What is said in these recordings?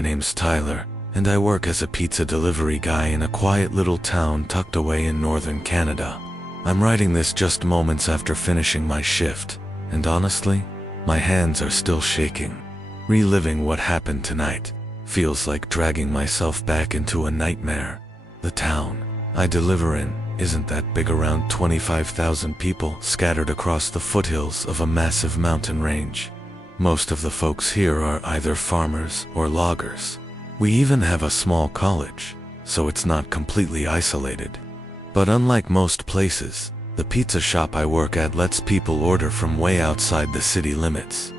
My name's Tyler, and I work as a pizza delivery guy in a quiet little town tucked away in northern Canada. I'm writing this just moments after finishing my shift, and honestly, my hands are still shaking. Reliving what happened tonight feels like dragging myself back into a nightmare. The town I deliver in isn't that big, around 25,000 people scattered across the foothills of a massive mountain range. Most of the folks here are either farmers or loggers. We even have a small college, so it's not completely isolated. But unlike most places, the pizza shop I work at lets people order from way outside the city limits.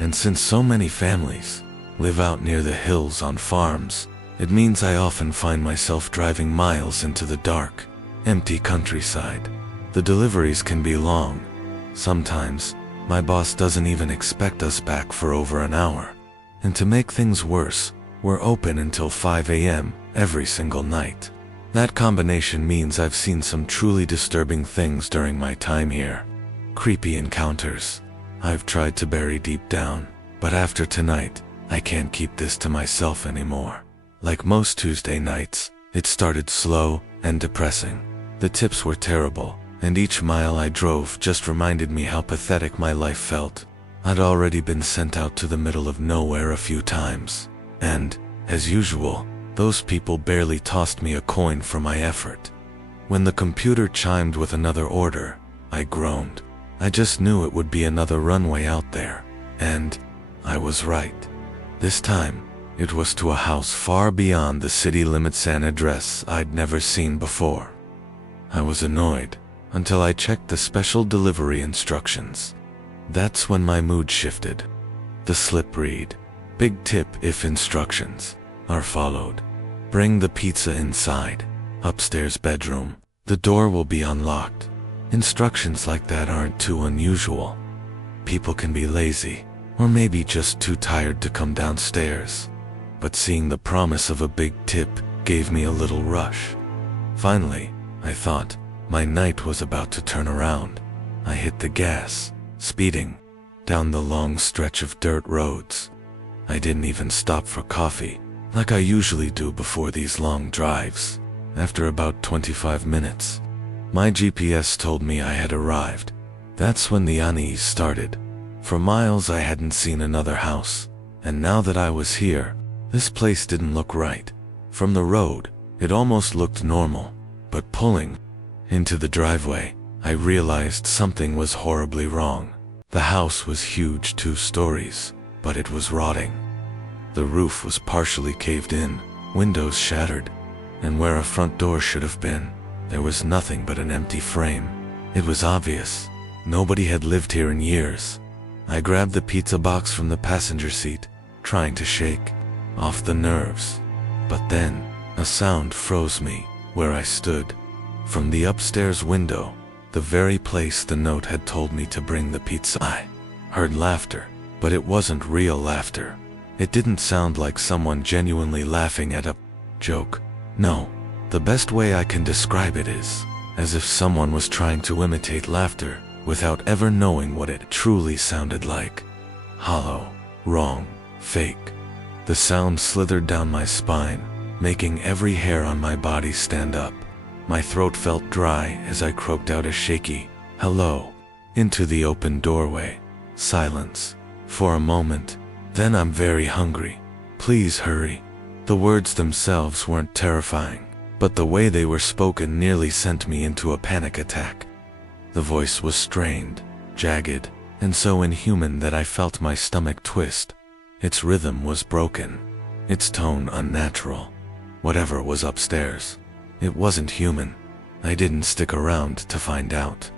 And since so many families live out near the hills on farms, it means I often find myself driving miles into the dark, empty countryside. The deliveries can be long. Sometimes, my boss doesn't even expect us back for over an hour. And to make things worse, we're open until 5 a.m. every single night. That combination means I've seen some truly disturbing things during my time here. Creepy encounters I've tried to bury deep down, but after tonight, I can't keep this to myself anymore. Like most Tuesday nights, it started slow and depressing. The tips were terrible, and each mile I drove just reminded me how pathetic my life felt. I'd already been sent out to the middle of nowhere a few times, and, as usual, those people barely tossed me a coin for my effort. When the computer chimed with another order, I groaned. I just knew it would be another runway out there, and I was right. This time, it was to a house far beyond the city limits, an address I'd never seen before. I was annoyed until I checked the special delivery instructions. That's when my mood shifted. The slip read, "Big tip if instructions are followed. Bring the pizza inside. Upstairs bedroom. The door will be unlocked." Instructions like that aren't too unusual. People can be lazy, or maybe just too tired to come downstairs. But seeing the promise of a big tip gave me a little rush. Finally, I thought, my night was about to turn around. I hit the gas, speeding down the long stretch of dirt roads. I didn't even stop for coffee, like I usually do before these long drives. After about 25 minutes, my GPS told me I had arrived. That's when the unease started. For miles I hadn't seen another house, and now that I was here, this place didn't look right. From the road, it almost looked normal, but pulling into the driveway, I realized something was horribly wrong. The house was huge, 2 stories, but it was rotting. The roof was partially caved in, windows shattered, and where a front door should have been, there was nothing but an empty frame. It was obvious nobody had lived here in years. I grabbed the pizza box from the passenger seat, trying to shake off the nerves. But then, a sound froze me where I stood. From the upstairs window, the very place the note had told me to bring the pizza, I heard laughter, but it wasn't real laughter. It didn't sound like someone genuinely laughing at a joke. No, the best way I can describe it is as if someone was trying to imitate laughter without ever knowing what it truly sounded like. Hollow, wrong, fake. The sound slithered down my spine, making every hair on my body stand up. My throat felt dry as I croaked out a shaky, "Hello," into the open doorway. Silence. For a moment. Then, "I'm very hungry. Please hurry." The words themselves weren't terrifying, but the way they were spoken nearly sent me into a panic attack. The voice was strained, jagged, and so inhuman that I felt my stomach twist. Its rhythm was broken, its tone unnatural. Whatever was upstairs, it wasn't human. I didn't stick around to find out.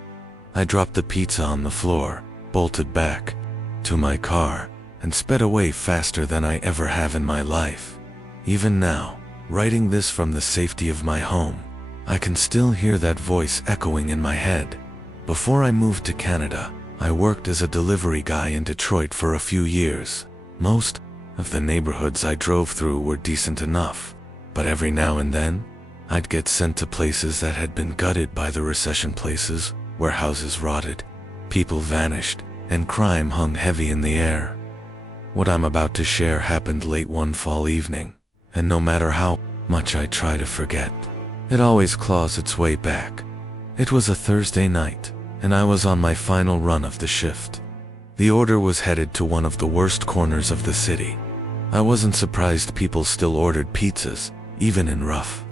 I dropped the pizza on the floor, bolted back to my car, and sped away faster than I ever have in my life. Even now, writing this from the safety of my home, I can still hear that voice echoing in my head. Before I moved to Canada, I worked as a delivery guy in Detroit for a few years. Most of the neighborhoods I drove through were decent enough, but every now and then, I'd get sent to places that had been gutted by the recession, places where houses rotted, people vanished, and crime hung heavy in the air. What I'm about to share happened late one fall evening, and no matter how much I try to forget, it always claws its way back. It was a Thursday night, and I was on my final run of the shift. The order was headed to one of the worst corners of the city. I wasn't surprised people still ordered pizzas, even in rough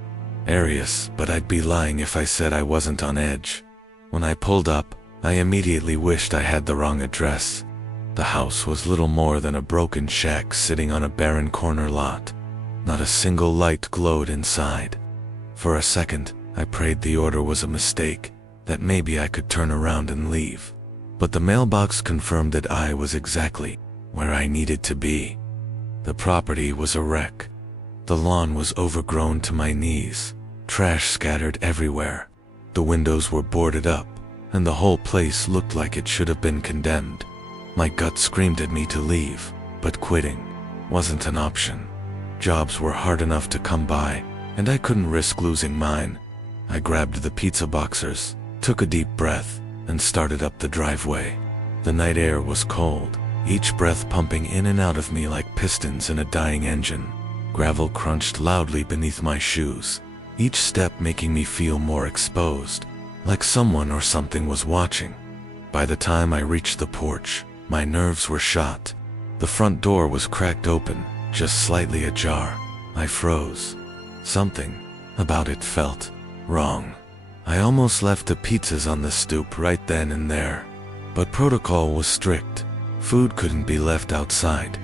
areas, but I'd be lying if I said I wasn't on edge. When I pulled up, I immediately wished I had the wrong address. The house was little more than a broken shack sitting on a barren corner lot. Not a single light glowed inside. For a second, I prayed the order was a mistake, that maybe I could turn around and leave. But the mailbox confirmed that I was exactly where I needed to be. The property was a wreck. The lawn was overgrown to my knees, trash scattered everywhere. The windows were boarded up, and the whole place looked like it should have been condemned. My gut screamed at me to leave, but quitting wasn't an option. Jobs were hard enough to come by, and I couldn't risk losing mine. I grabbed the pizza boxers, took a deep breath, and started up the driveway. The night air was cold, each breath pumping in and out of me like pistons in a dying engine. Gravel crunched loudly beneath my shoes, each step making me feel more exposed, like someone or something was watching. By the time I reached the porch, my nerves were shot. The front door was cracked open, just slightly ajar. I froze. Something about it felt wrong. I almost left the pizzas on the stoop right then and there. But protocol was strict. Food couldn't be left outside.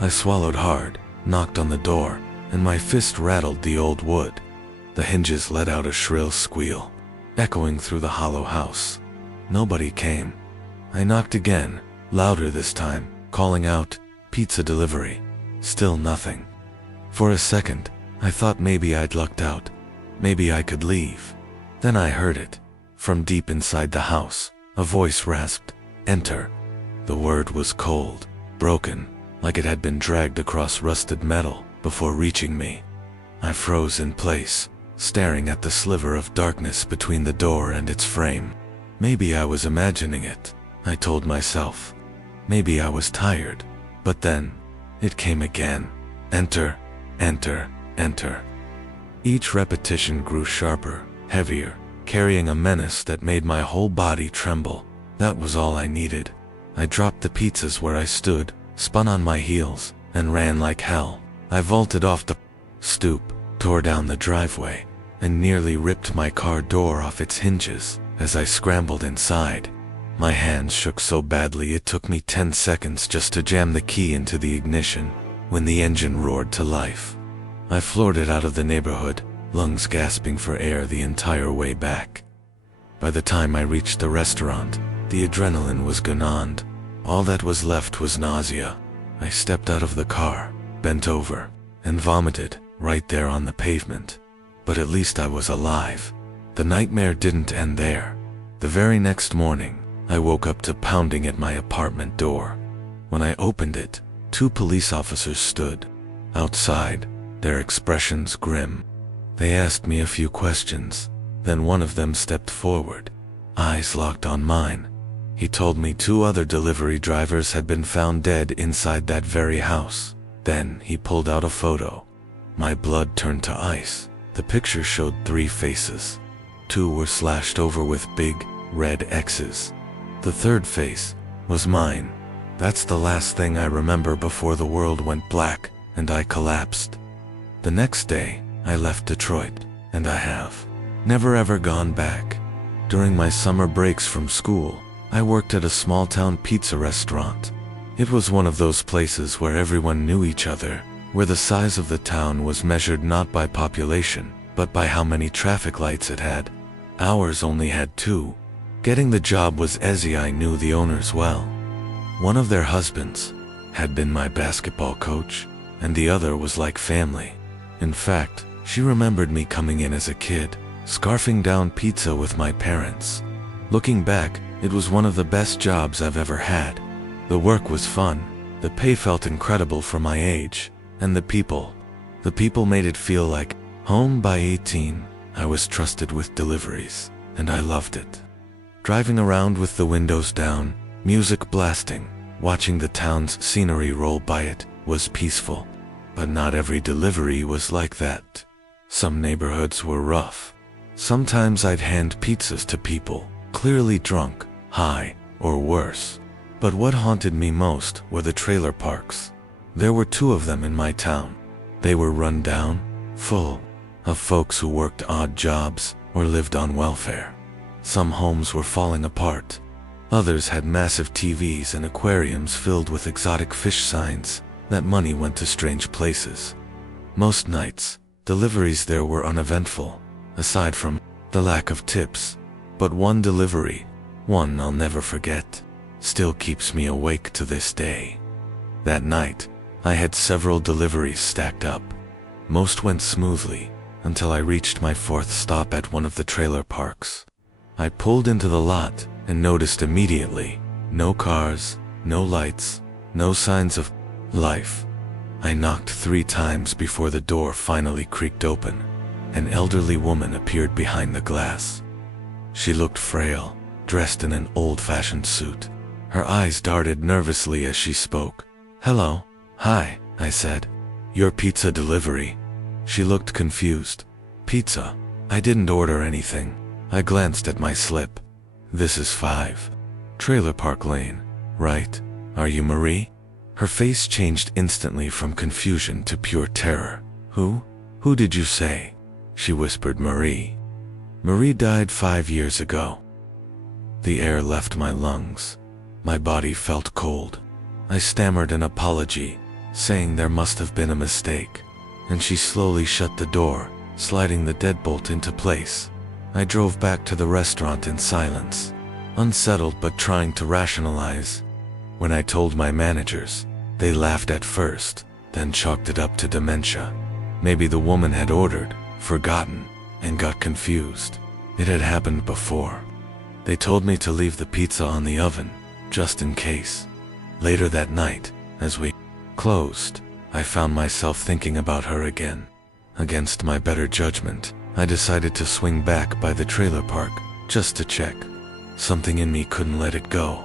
I swallowed hard, knocked on the door, and my fist rattled the old wood. The hinges let out a shrill squeal, echoing through the hollow house. Nobody came. I knocked again, louder this time, calling out, "Pizza delivery." Still nothing. For a second, I thought maybe I'd lucked out. Maybe I could leave. Then I heard it. From deep inside the house, a voice rasped, "Enter." The word was cold, broken, like it had been dragged across rusted metal before reaching me. I froze in place, staring at the sliver of darkness between the door and its frame. Maybe I was imagining it, I told myself. Maybe I was tired. But then, it came again. Enter, enter, enter. Each repetition grew sharper, heavier, carrying a menace that made my whole body tremble. That was all I needed. I dropped the pizzas where I stood, spun on my heels, and ran like hell. I vaulted off the stoop, tore down the driveway, and nearly ripped my car door off its hinges as I scrambled inside. My hands shook so badly it took me 10 seconds just to jam the key into the ignition when the engine roared to life. I floored it out of the neighborhood, lungs gasping for air the entire way back. By the time I reached the restaurant, the adrenaline was gone. All that was left was nausea. I stepped out of the car, bent over, and vomited right there on the pavement. But at least I was alive. The nightmare didn't end there. The very next morning, I woke up to pounding at my apartment door. When I opened it, 2 police officers stood outside, their expressions grim. They asked me a few questions, then one of them stepped forward, eyes locked on mine. He told me 2 other delivery drivers had been found dead inside that very house. Then he pulled out a photo. My blood turned to ice. The picture showed 3 faces. 2 were slashed over with big, red X's. The third face was mine. That's the last thing I remember before the world went black and I collapsed. The next day, I left Detroit, and I have never ever gone back. During my summer breaks from school, I worked at a small-town pizza restaurant. It was one of those places where everyone knew each other, where the size of the town was measured not by population, but by how many traffic lights it had. Ours only had 2. Getting the job was easy. I knew the owners well. One of their husbands had been my basketball coach, and the other was like family. In fact, she remembered me coming in as a kid, scarfing down pizza with my parents. Looking back, it was one of the best jobs I've ever had. The work was fun, the pay felt incredible for my age, and the people made it feel like home. By 18, I was trusted with deliveries, and I loved it. Driving around with the windows down, music blasting, Watching the town's scenery roll by it was peaceful. But not every delivery was like that. Some neighborhoods were rough. Sometimes I'd hand pizzas to people, clearly drunk, high, or worse. But what haunted me most were the trailer parks. There were 2 of them in my town. They were run down, full of folks who worked odd jobs or lived on welfare. Some homes were falling apart. Others had massive TVs and aquariums filled with exotic fish signs that money went to strange places. Most nights, deliveries there were uneventful, aside from the lack of tips. But one delivery, one I'll never forget, still keeps me awake to this day. That night, I had several deliveries stacked up. Most went smoothly until I reached my 4th stop at one of the trailer parks. I pulled into the lot and noticed immediately, no cars, no lights, no signs of life. I knocked 3 times before the door finally creaked open. An elderly woman appeared behind the glass. She looked frail, dressed in an old-fashioned suit. Her eyes darted nervously as she spoke. "Hello." "Hi," I said. "Your pizza delivery." She looked confused. "Pizza? I didn't order anything." I glanced at my slip. "This is 5 Trailer Park Lane, right? Are you Marie?" Her face changed instantly from confusion to pure terror. Who did you say?" She whispered. "Marie. Marie died 5 years ago." The air left my lungs. My body felt cold. I stammered an apology, saying there must have been a mistake, and she slowly shut the door, sliding the deadbolt into place. I drove back to the restaurant in silence, unsettled but trying to rationalize. When I told my managers, they laughed at first, then chalked it up to dementia. Maybe the woman had ordered, forgotten, and got confused. It had happened before. They told me to leave the pizza on the oven, just in case. Later that night, as we closed, I found myself thinking about her again. Against my better judgment, I decided to swing back by the trailer park, just to check. Something in me couldn't let it go.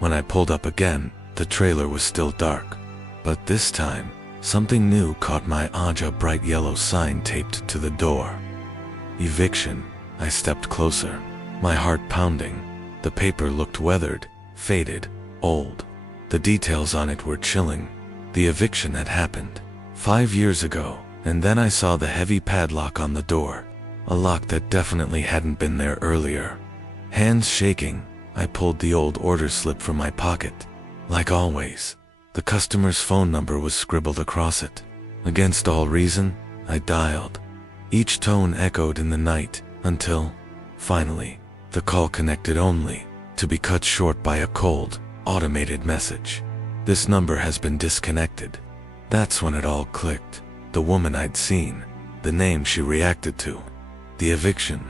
When I pulled up again, the trailer was still dark. But this time, something new caught my eye: a bright yellow sign taped to the door. Eviction. I stepped closer, my heart pounding. The paper looked weathered, faded, old. The details on it were chilling. The eviction had happened 5 years ago, and then I saw the heavy padlock on the door, a lock that definitely hadn't been there earlier. Hands shaking, I pulled the old order slip from my pocket. Like always, the customer's phone number was scribbled across it. Against all reason, I dialed. Each tone echoed in the night, until, finally, the call connected, only to be cut short by a cold, automated message. "This number has been disconnected." That's when it all clicked. The woman I'd seen, the name she reacted to, the eviction,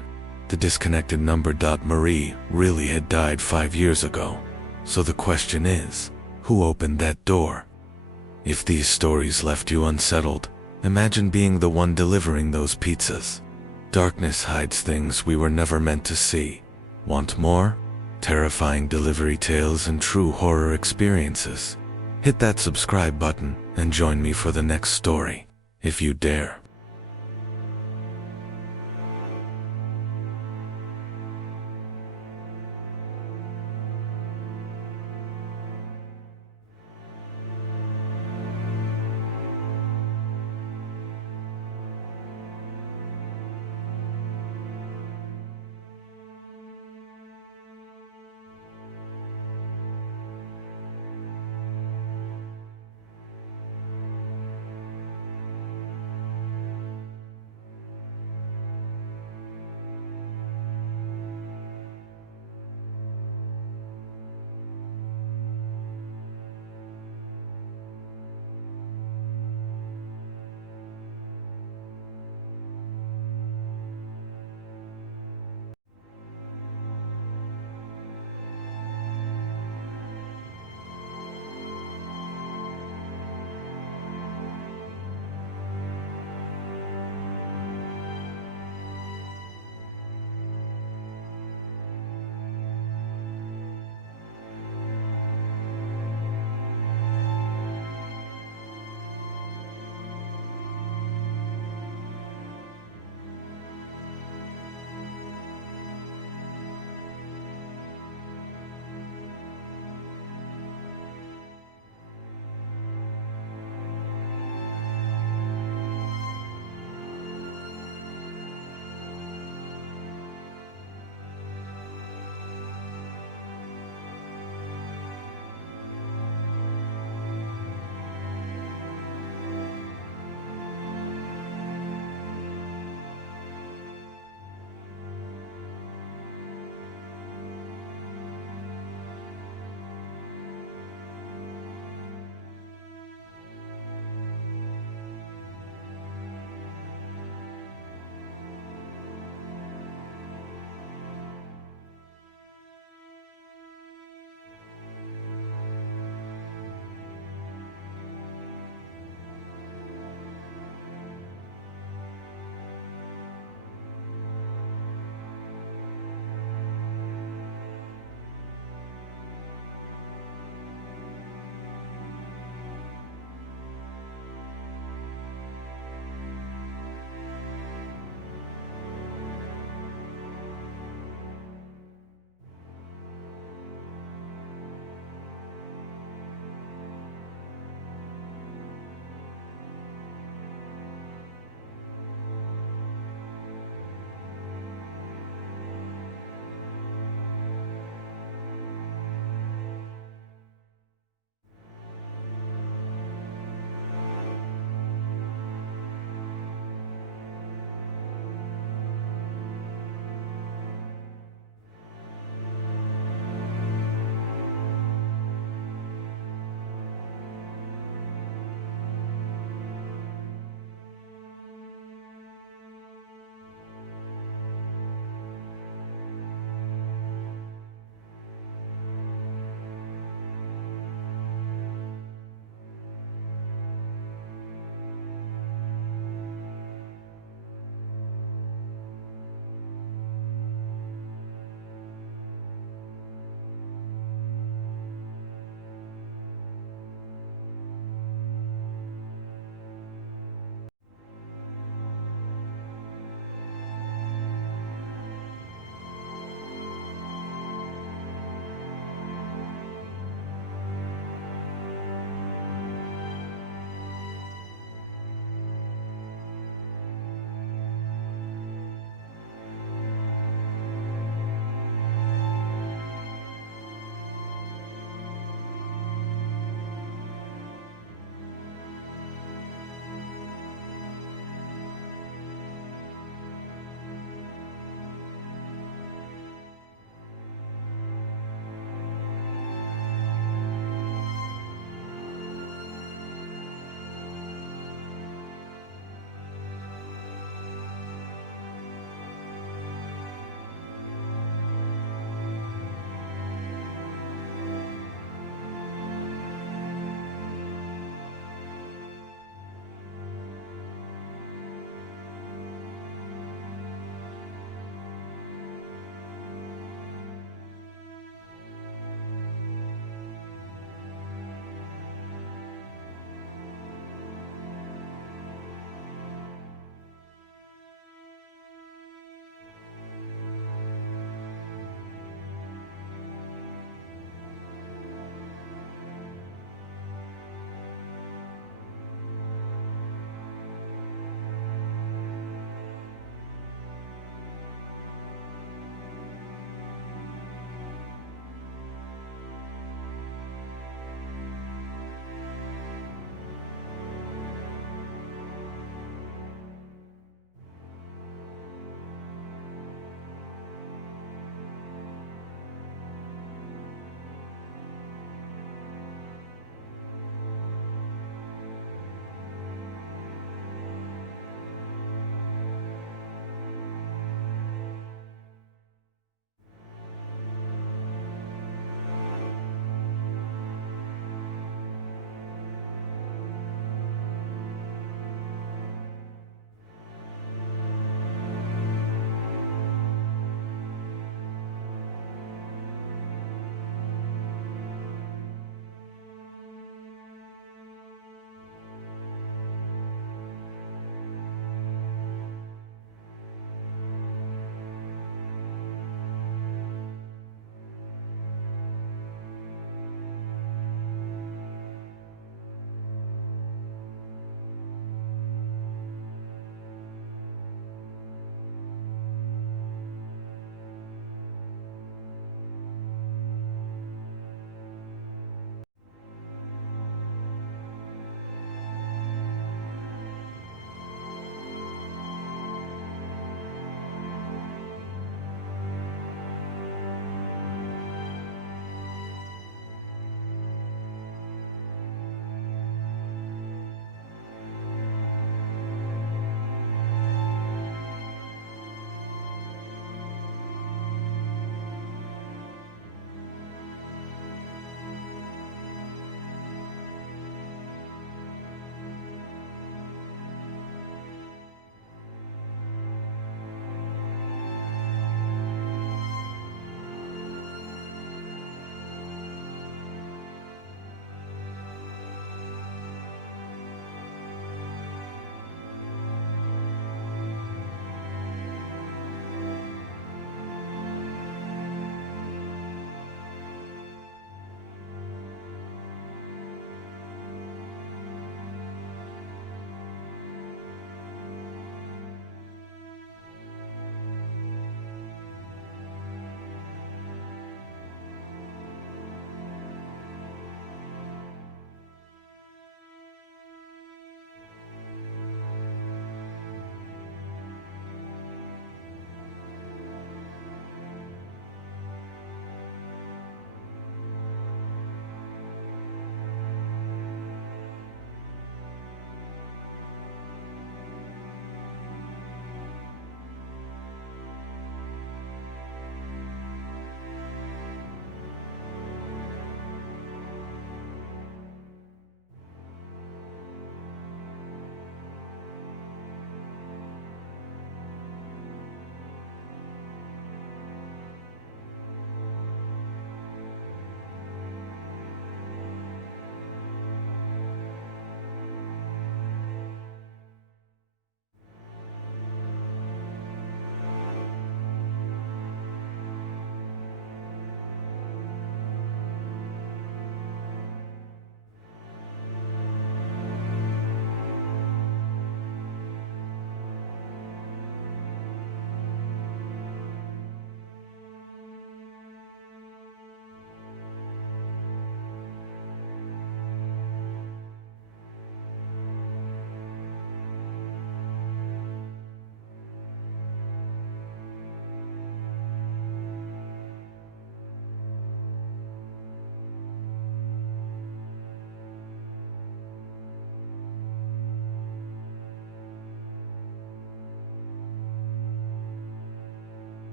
the disconnected number. Marie really had died 5 years ago. So the question is, who opened that door? If these stories left you unsettled, imagine being the one delivering those pizzas. Darkness hides things we were never meant to see. Want more? Terrifying delivery tales and true horror experiences? Hit that subscribe button and join me for the next story, if you dare.